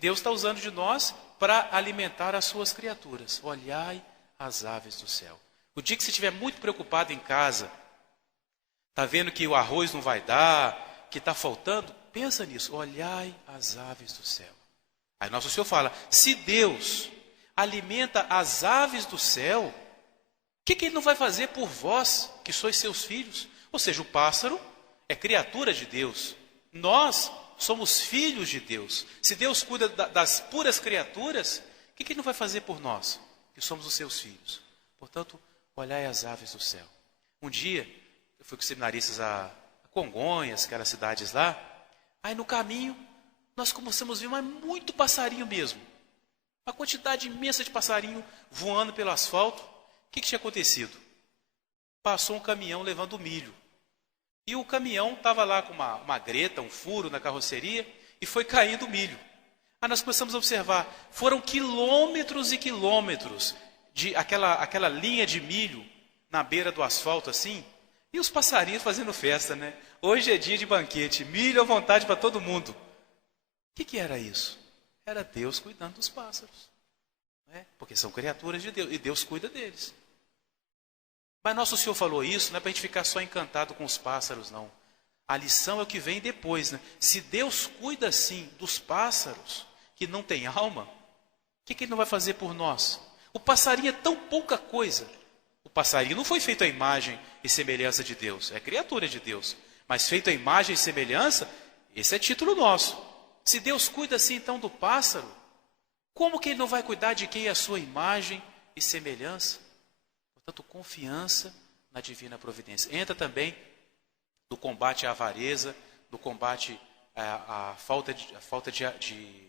Deus está usando de nós para alimentar as suas criaturas. Olhai as aves do céu. O dia que você estiver muito preocupado em casa, está vendo que o arroz não vai dar, que está faltando, pensa nisso. Olhai as aves do céu. Aí Nosso Senhor fala, se Deus alimenta as aves do céu, o que Ele não vai fazer por vós, que sois seus filhos? Ou seja, o pássaro é criatura de Deus. Nós somos filhos de Deus. Se Deus cuida das puras criaturas, o que Ele não vai fazer por nós, que somos os seus filhos? Portanto, olhai as aves do céu. Um dia, eu fui com seminaristas a Congonhas, aquelas cidades lá. Aí no caminho, nós começamos a ver mas muito passarinho mesmo. Uma quantidade imensa de passarinho voando pelo asfalto. O que tinha acontecido? Passou um caminhão levando milho. E o caminhão estava lá com uma greta, um furo na carroceria, e foi caindo o milho. Aí nós começamos a observar, foram quilômetros e quilômetros de aquela linha de milho na beira do asfalto assim, e os passarinhos fazendo festa, né? Hoje é dia de banquete, milho à vontade para todo mundo. O que era isso? Era Deus cuidando dos pássaros, né? Porque são criaturas de Deus, e Deus cuida deles. Mas Nosso Senhor falou isso, não é para a gente ficar só encantado com os pássaros, não. A lição é o que vem depois, né? Se Deus cuida assim dos pássaros, que não tem alma, o que Ele não vai fazer por nós? O passarinho é tão pouca coisa. O passarinho não foi feito à imagem e semelhança de Deus, é criatura de Deus. Mas feito à imagem e semelhança, esse é título nosso. Se Deus cuida assim então do pássaro, como que Ele não vai cuidar de quem é a sua imagem e semelhança? Portanto, confiança na divina providência. Entra também no combate à avareza, no combate à falta de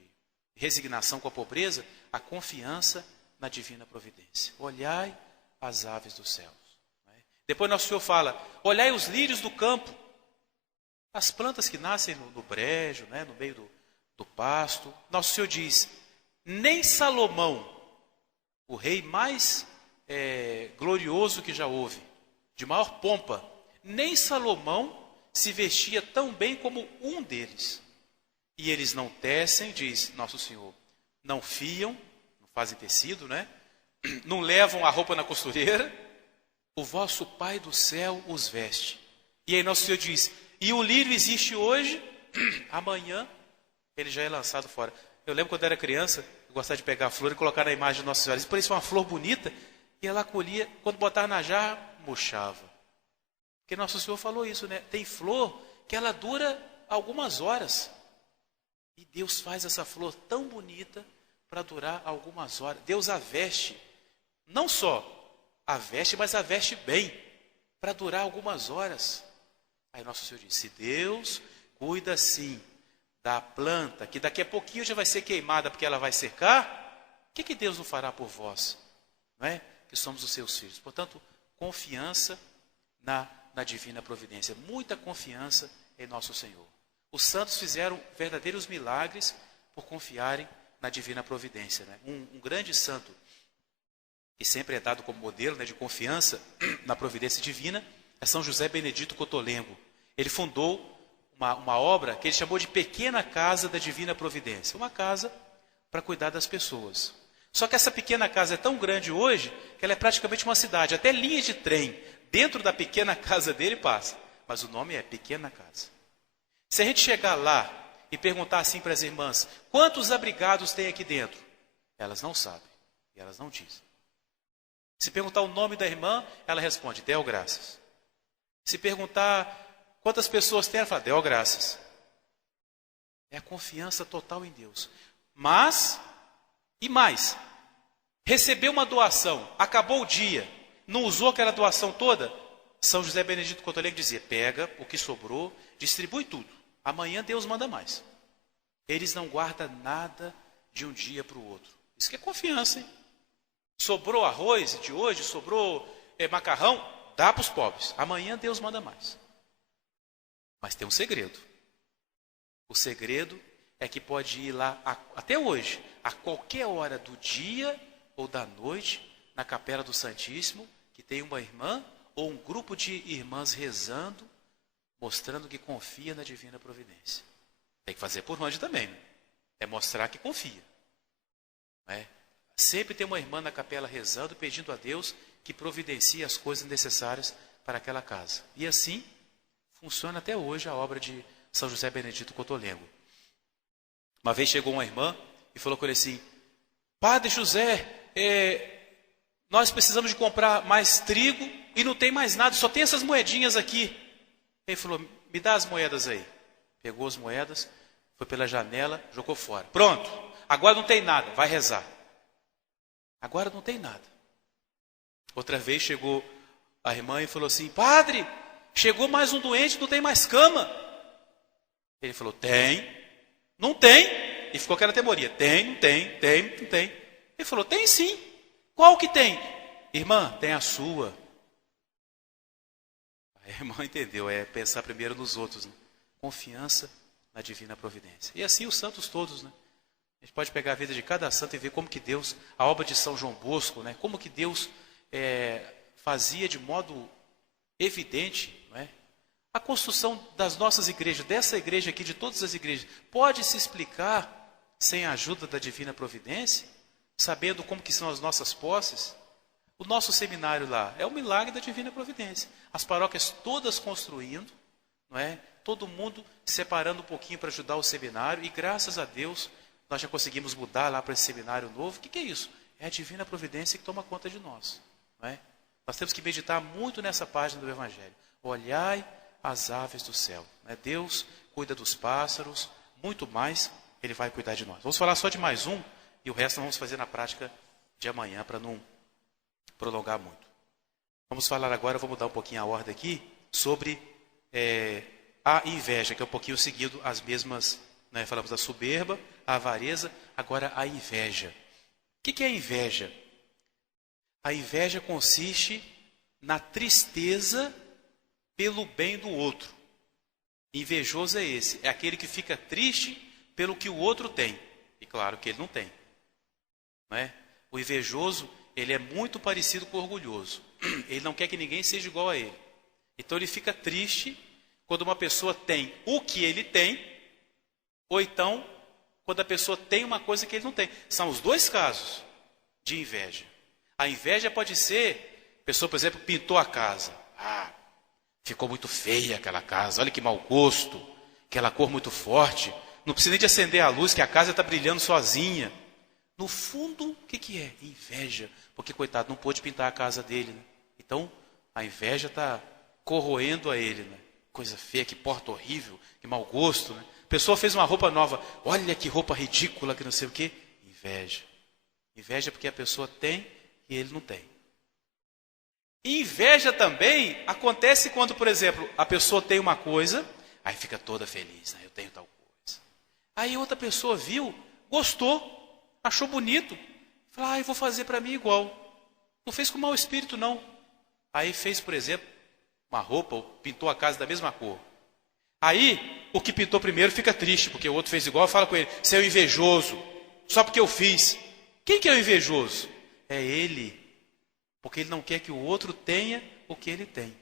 resignação com a pobreza, a confiança na divina providência. Olhai as aves dos céus. Depois Nosso Senhor fala, olhai os lírios do campo, as plantas que nascem no brejo, né, no meio do pasto. Nosso Senhor diz, nem Salomão, o rei mais glorioso que já houve, de maior pompa, nem Salomão se vestia tão bem como um deles. E eles não tecem, diz Nosso Senhor, não fiam, não fazem tecido, né? Não levam a roupa na costureira, o vosso Pai do céu os veste. E aí Nosso Senhor diz, e o lírio existe hoje, amanhã ele já é lançado fora. Eu lembro quando eu era criança, eu gostava de pegar a flor e colocar na imagem de Nossa Senhora. Isso parecia uma flor bonita, e ela colhia, quando botava na jarra, murchava. Porque Nosso Senhor falou isso, né? Tem flor que ela dura algumas horas. E Deus faz essa flor tão bonita para durar algumas horas. Deus a veste, não só a veste, mas a veste bem, para durar algumas horas. Aí Nosso Senhor diz, se Deus cuida assim da planta, que daqui a pouquinho já vai ser queimada porque ela vai secar, o que Deus não fará por vós? Não é? Que somos os seus filhos. Portanto, confiança na divina providência. Muita confiança em nosso Senhor. Os santos fizeram verdadeiros milagres por confiarem na divina providência. Né? Um grande santo, que sempre é dado como modelo, né, de confiança na providência divina, é São José Benedito Cotolengo. Ele fundou uma obra que ele chamou de Pequena Casa da Divina Providência. Uma casa para cuidar das pessoas. Só que essa pequena casa é tão grande hoje que ela é praticamente uma cidade. Até linhas de trem dentro da pequena casa dele passa. Mas o nome é Pequena Casa. Se a gente chegar lá e perguntar assim para as irmãs, quantos abrigados tem aqui dentro? Elas não sabem e elas não dizem. Se perguntar o nome da irmã, ela responde, Del Graças. Se perguntar quantas pessoas tem, ela fala, Del Graças. É a confiança total em Deus. Mas, e mais, recebeu uma doação, acabou o dia, não usou aquela doação toda, São José Benedito Cotolengo dizia, pega o que sobrou, distribui tudo. Amanhã Deus manda mais. Eles não guardam nada de um dia para o outro. Isso que é confiança, hein? Sobrou arroz de hoje, sobrou macarrão, dá para os pobres. Amanhã Deus manda mais. Mas tem um segredo. O segredo é que pode ir lá, até hoje, a qualquer hora do dia ou da noite, na Capela do Santíssimo, que tem uma irmã ou um grupo de irmãs rezando, mostrando que confia na divina providência. Tem que fazer por onde também, né? É mostrar que confia. Não é? Sempre tem uma irmã na capela rezando, pedindo a Deus que providencie as coisas necessárias para aquela casa. E assim funciona até hoje a obra de São José Benedito Cotolengo. Uma vez chegou uma irmã e falou com ele assim, Padre José, nós precisamos de comprar mais trigo e não tem mais nada, só tem essas moedinhas aqui. Ele falou, me dá as moedas aí. Pegou as moedas, foi pela janela, jogou fora. Pronto, agora não tem nada, vai rezar. Agora não tem nada. Outra vez chegou a irmã e falou assim, Padre, chegou mais um doente, não tem mais cama. Ele falou, tem, não tem. E ficou aquela temoria, tem, não tem. Ele falou, tem sim. Qual que tem? Irmã, tem a sua. A irmã entendeu, é pensar primeiro nos outros, né? Confiança na divina providência. E assim os santos todos, né? A gente pode pegar a vida de cada santo e ver como que Deus, a obra de São João Bosco, né? Como que Deus fazia de modo evidente, não é? A construção das nossas igrejas, dessa igreja aqui, de todas as igrejas, pode se explicar sem a ajuda da divina providência, sabendo como que são as nossas posses. O nosso seminário lá é um milagre da divina providência. As paróquias todas construindo, não é? Todo mundo separando um pouquinho para ajudar o seminário, e graças a Deus nós já conseguimos mudar lá para esse seminário novo. O que é isso? É a divina providência que toma conta de nós, não é? Nós temos que meditar muito nessa página do Evangelho. Olhai as aves do céu, né? Deus cuida dos pássaros, muito mais Ele vai cuidar de nós. Vamos falar só de mais um, e o resto nós vamos fazer na prática de amanhã, para não prolongar muito. Vamos falar agora, vou mudar um pouquinho a ordem aqui, sobre a inveja, que é um pouquinho seguido as mesmas, né? Falamos da soberba, a avareza, agora a inveja. O que é a inveja? A inveja consiste na tristeza pelo bem do outro. Invejoso é esse, é aquele que fica triste pelo que o outro tem, e claro que ele não tem, não é? O invejoso, ele é muito parecido com o orgulhoso. Ele não quer que ninguém seja igual a ele. Então ele fica triste quando uma pessoa tem o que ele tem, ou então quando a pessoa tem uma coisa que ele não tem. São os dois casos de inveja. A inveja pode ser, a pessoa, por exemplo, pintou a casa. Ficou muito feia aquela casa, olha que mau gosto, aquela cor muito forte. Não precisa nem de acender a luz, que a casa está brilhando sozinha. No fundo, o que é? Inveja. Porque, coitado, não pôde pintar a casa dele, né? Então, a inveja está corroendo a ele, né? Coisa feia, que porta horrível, que mau gosto, né? A pessoa fez uma roupa nova, olha que roupa ridícula, que não sei o quê. Inveja. Inveja porque a pessoa tem e ele não tem. E inveja também acontece quando, por exemplo, a pessoa tem uma coisa, aí fica toda feliz, né? Eu tenho tal coisa. Aí outra pessoa viu, gostou, achou bonito. Falou, eu vou fazer para mim igual. Não fez com mau espírito, não. Aí fez, por exemplo, uma roupa, ou pintou a casa da mesma cor. Aí, o que pintou primeiro fica triste, porque o outro fez igual, fala com ele, você é um invejoso, só porque eu fiz. Quem que é o invejoso? É ele, porque ele não quer que o outro tenha o que ele tem.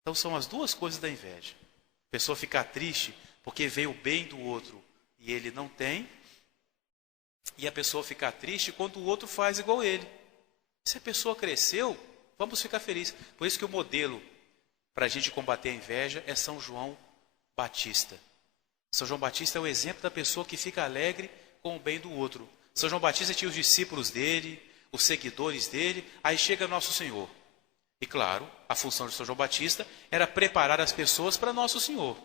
Então são as duas coisas da inveja. A pessoa ficar triste porque vê o bem do outro e ele não tem, e a pessoa ficar triste quando o outro faz igual ele. Se a pessoa cresceu, vamos ficar felizes. Por isso que o modelo para a gente combater a inveja é São João Batista. São João Batista é o exemplo da pessoa que fica alegre com o bem do outro. São João Batista tinha os discípulos dele, os seguidores dele, aí chega Nosso Senhor. E claro, a função de São João Batista era preparar as pessoas para Nosso Senhor.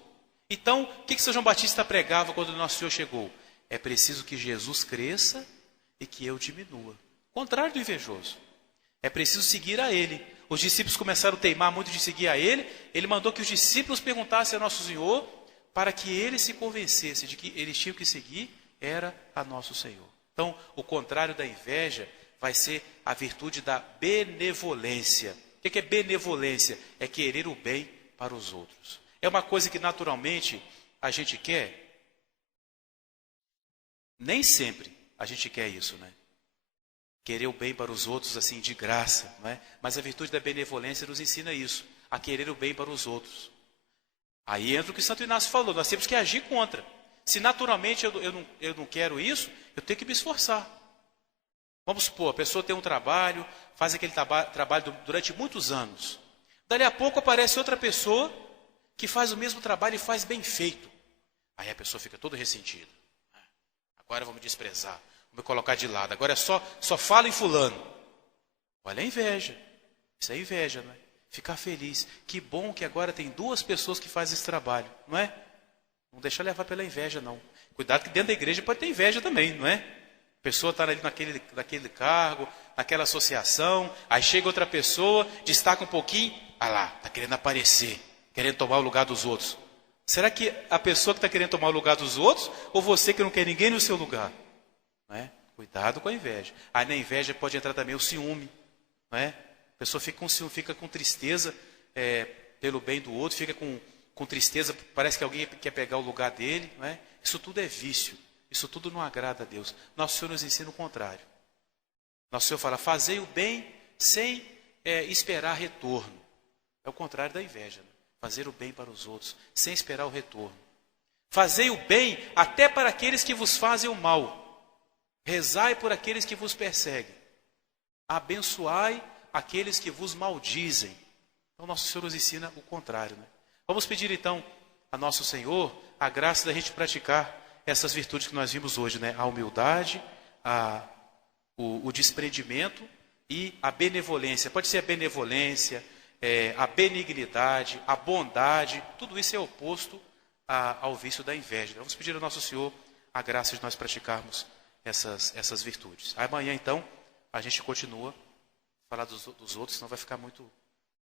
Então, o que São João Batista pregava quando Nosso Senhor chegou? É preciso que Jesus cresça e que eu diminua. Contrário do invejoso. É preciso seguir a ele. Os discípulos começaram a teimar muito de seguir a ele. Ele mandou que os discípulos perguntassem a Nosso Senhor para que ele se convencesse de que eles tinham que seguir era a Nosso Senhor. Então, o contrário da inveja vai ser a virtude da benevolência. O que é benevolência? É querer o bem para os outros. É uma coisa que naturalmente a gente quer. Nem sempre a gente quer isso, né? Querer o bem para os outros assim de graça, não é? Mas a virtude da benevolência nos ensina isso, a querer o bem para os outros. Aí entra o que Santo Inácio falou, nós temos que agir contra. Se naturalmente eu não quero isso, eu tenho que me esforçar. Vamos supor, a pessoa tem um trabalho, faz aquele trabalho durante muitos anos. Dali a pouco aparece outra pessoa que faz o mesmo trabalho e faz bem feito. Aí a pessoa fica toda ressentida. Agora vou me desprezar, vou me colocar de lado. Agora só falo em fulano. Olha a inveja. Isso é inveja, não é? Ficar feliz. Que bom que agora tem duas pessoas que fazem esse trabalho, não é? Não deixa levar pela inveja, não. Cuidado que dentro da igreja pode ter inveja também, não é? A pessoa está ali naquele cargo, naquela associação, aí chega outra pessoa, destaca um pouquinho, lá, está querendo aparecer, querendo tomar o lugar dos outros. Será que a pessoa que está querendo tomar o lugar dos outros, ou você que não quer ninguém no seu lugar? Não é? Cuidado com a inveja. Aí na inveja pode entrar também o ciúme, não é? A pessoa fica com ciúme, fica com tristeza pelo bem do outro, fica com tristeza, parece que alguém quer pegar o lugar dele, não é? Isso tudo é vício, isso tudo não agrada a Deus. Nosso Senhor nos ensina o contrário. Nosso Senhor fala, fazei o bem sem esperar retorno. É o contrário da inveja, né? Fazer o bem para os outros, sem esperar o retorno. Fazei o bem até para aqueles que vos fazem o mal. Rezai por aqueles que vos perseguem. Abençoai aqueles que vos maldizem. Então, Nosso Senhor nos ensina o contrário, né? Vamos pedir, então, a Nosso Senhor a graça da gente praticar essas virtudes que nós vimos hoje, né? A humildade, o desprendimento e a benevolência. Pode ser a benevolência, a benignidade, a bondade, tudo isso é oposto ao vício da inveja. Vamos pedir ao Nosso Senhor a graça de nós praticarmos essas virtudes. Amanhã, então, a gente continua a falar dos outros, senão vai ficar muito